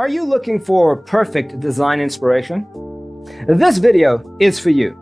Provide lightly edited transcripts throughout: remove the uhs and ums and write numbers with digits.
Are you looking for perfect design inspiration? This video is for you.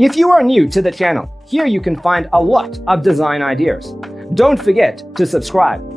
If you are new to the channel, here you can find a lot of design ideas. Don't forget to subscribe.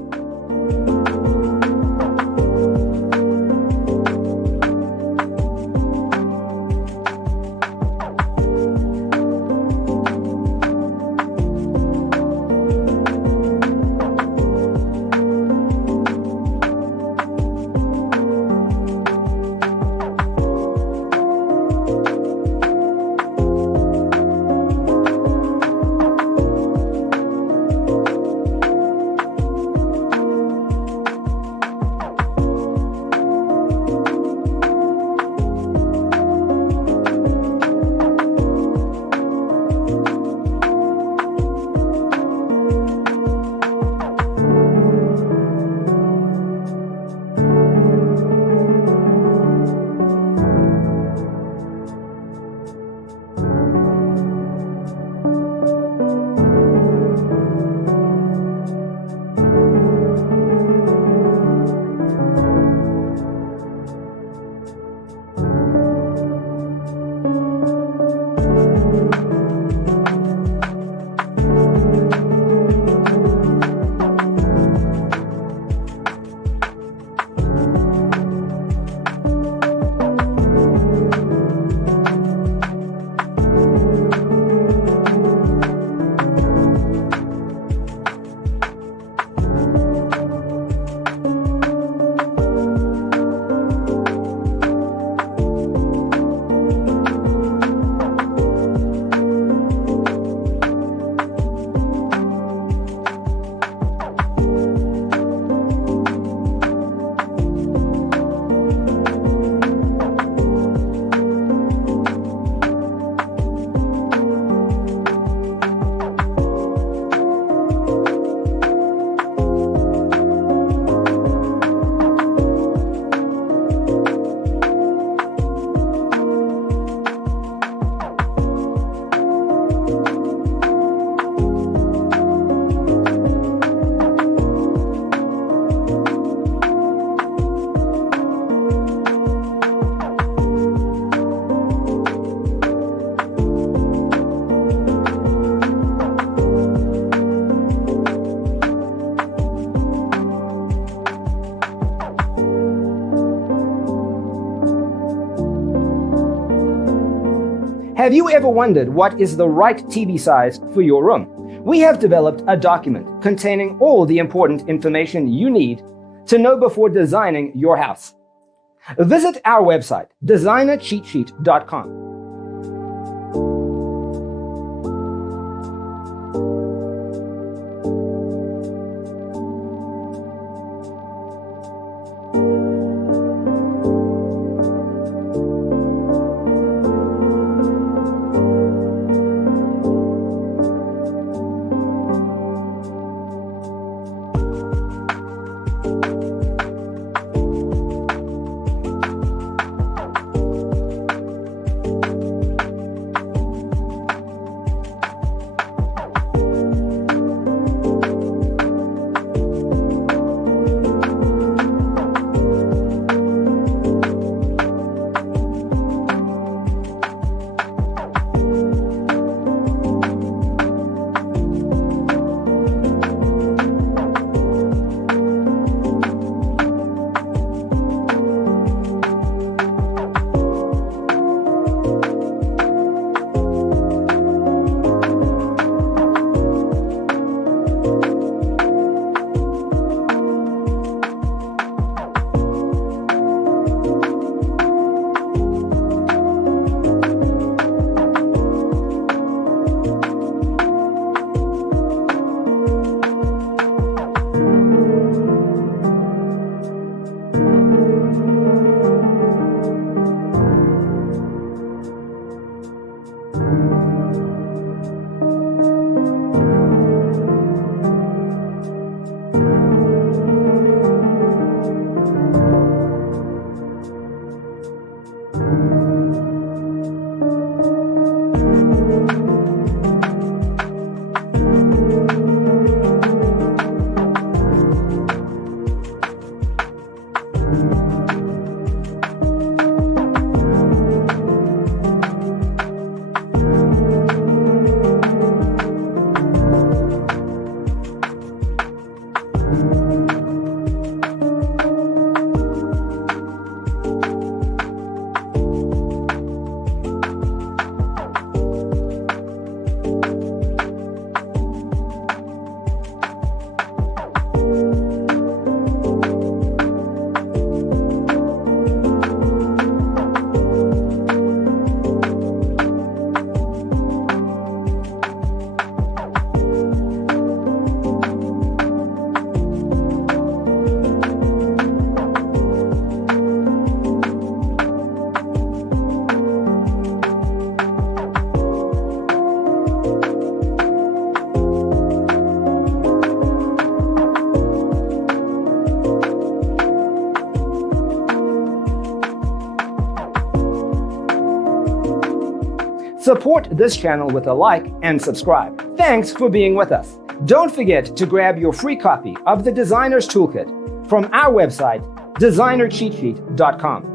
Have you ever wondered what is the right TV size for your room? We have developed a document containing all the important information you need to know before designing your house. Visit our website, designercheatsheet.com. Support this channel with a like and subscribe. Thanks for being with us. Don't forget to grab your free copy of the Designer's Toolkit from our website, designercheatsheet.com.